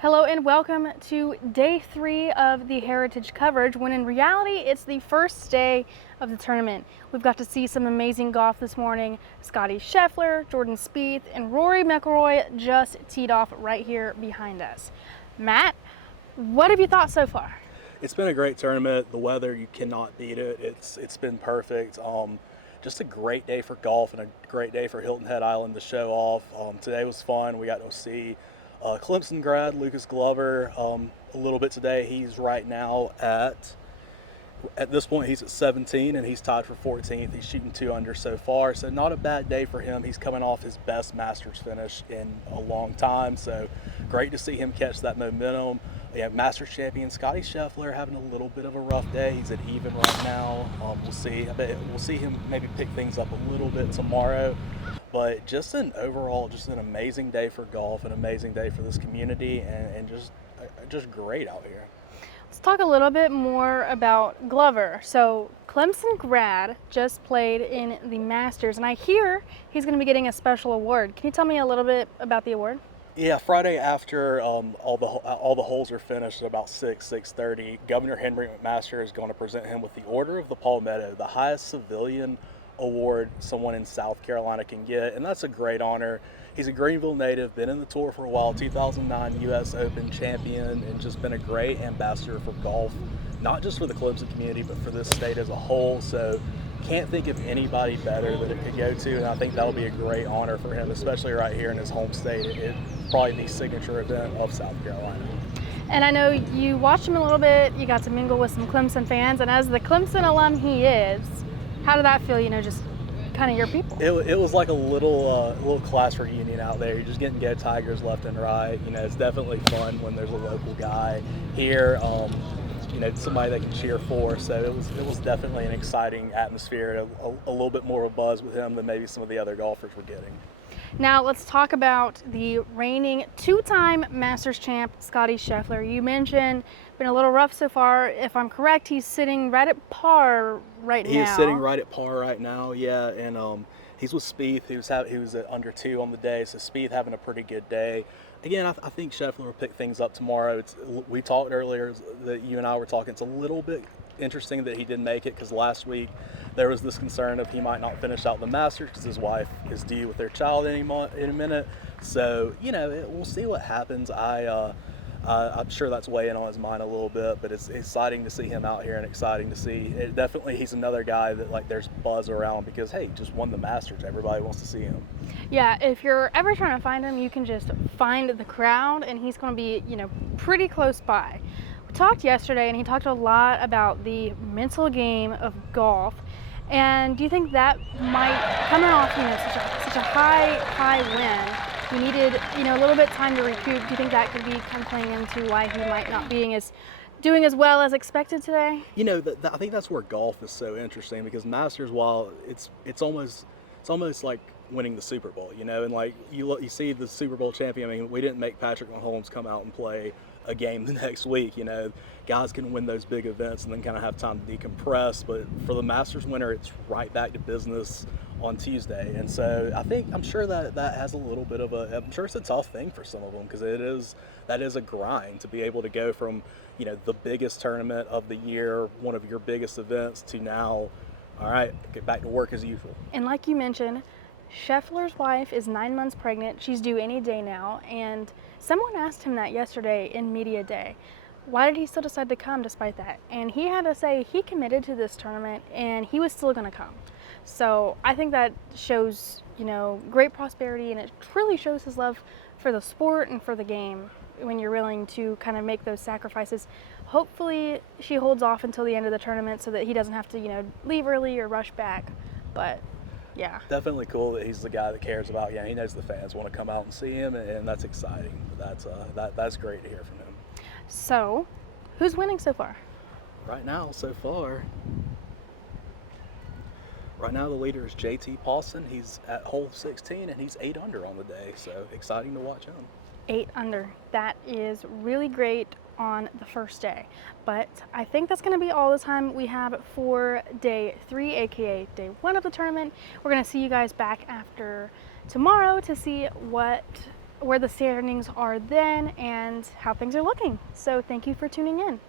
Hello and welcome to day 3 of the Heritage coverage, when in reality it's the first day of the tournament. We've got to see some amazing golf this morning. Scotty Scheffler, Jordan Spieth, and Rory McIlroy just teed off right here behind us. Matt, what have you thought so far? It's been a great tournament. The weather, you cannot beat it. It's been perfect. Just a great day for golf and a great day for Hilton Head Island to show off. Today was fun. We got to see Clemson grad Lucas Glover a little bit today. He's right now at this point he's at 17 and he's tied for 14th. He's shooting 2 under so far, so not a bad day for him. He's coming off his best Masters finish in a long time, so great to see him catch that momentum. We have Masters champion Scotty Scheffler having a little bit of a rough day. He's at even right now. We'll see. I bet we'll see him maybe pick things up a little bit tomorrow. But just an amazing day for golf, an amazing day for this community, and just great out here. Let's talk a little bit more about Glover. So Clemson grad just played in the Masters, and I hear he's going to be getting a special award. Can you tell me a little bit about the award? Yeah, Friday after all the holes are finished at about 6:30, Governor Henry McMaster is going to present him with the Order of the Palmetto, the highest civilian award someone in South Carolina can get, and that's a great honor. He's a Greenville native, been in the tour for a while, 2009 U.S. Open champion, and just been a great ambassador for golf, not just for the Clemson community, but for this state as a whole. So can't think of anybody better that it could go to, and I think that'll be a great honor for him, especially right here in his home state. It's probably the signature event of South Carolina. And I know you watched him a little bit, you got to mingle with some Clemson fans, and as the Clemson alum he is, how did that feel, just kind of your people? It was like a little class reunion out there. You're just getting Go Tigers left and right. It's definitely fun when there's a local guy here, somebody they can cheer for. So it was definitely an exciting atmosphere, a little bit more of a buzz with him than maybe some of the other golfers were getting. Now let's talk about the reigning 2-time Masters champ, Scotty Scheffler. You mentioned been a little rough so far. If I'm correct, he's sitting right at par right now. He is sitting right at par right now, yeah, and he's with Spieth. He was at under 2 on the day, so Spieth having a pretty good day. Again, I think Scheffler will pick things up tomorrow. We talked earlier that you and I were talking. It's a little bit interesting that he didn't make it because last week there was this concern of he might not finish out the Masters because his wife is due with their child in a minute. So we'll see what happens. I'm sure that's weighing on his mind a little bit, but it's exciting to see him out here and exciting to see. Definitely, he's another guy that there's buzz around because hey, just won the Masters. Everybody wants to see him. Yeah, if you're ever trying to find him, you can just find the crowd, and he's going to be pretty close by. We talked yesterday, and he talked a lot about the mental game of golf. And do you think that might, coming off such a high win, we needed a little bit of time to recoup? Do you think that could be kind of playing into why he might not be doing as well as expected today? I think that's where golf is so interesting because Masters, while it's almost like winning the Super Bowl, and like you see the Super Bowl champion. I mean, we didn't make Patrick Mahomes come out and play a game the next week. Guys can win those big events and then kind of have time to decompress. But for the Masters winner, it's right back to business on Tuesday. And so I'm sure that has a little bit of I'm sure it's a tough thing for some of them because that is a grind to be able to go from, the biggest tournament of the year, one of your biggest events, to now, all right, get back to work as usual. And like you mentioned, Scheffler's wife is 9 months pregnant. She's due any day now. And someone asked him that yesterday in Media Day. Why did he still decide to come despite that? And he had to say he committed to this tournament and he was still going to come. So I think that shows, great prosperity, and it truly shows his love for the sport and for the game when you're willing to kind of make those sacrifices. Hopefully she holds off until the end of the tournament so that he doesn't have to, leave early or rush back. But yeah. Definitely cool that he's the guy that cares about, he knows the fans want to come out and see him, and that's exciting. That's great to hear from him. So, who's winning so far? Right now, the leader is JT Paulson. He's at hole 16 and he's 8 under on the day, so exciting to watch him. 8 under. That is really great on the first day. But I think that's going to be all the time we have for day 3, aka day 1 of the tournament. We're going to see you guys back after tomorrow to see what where the standings are then and how things are looking. So thank you for tuning in.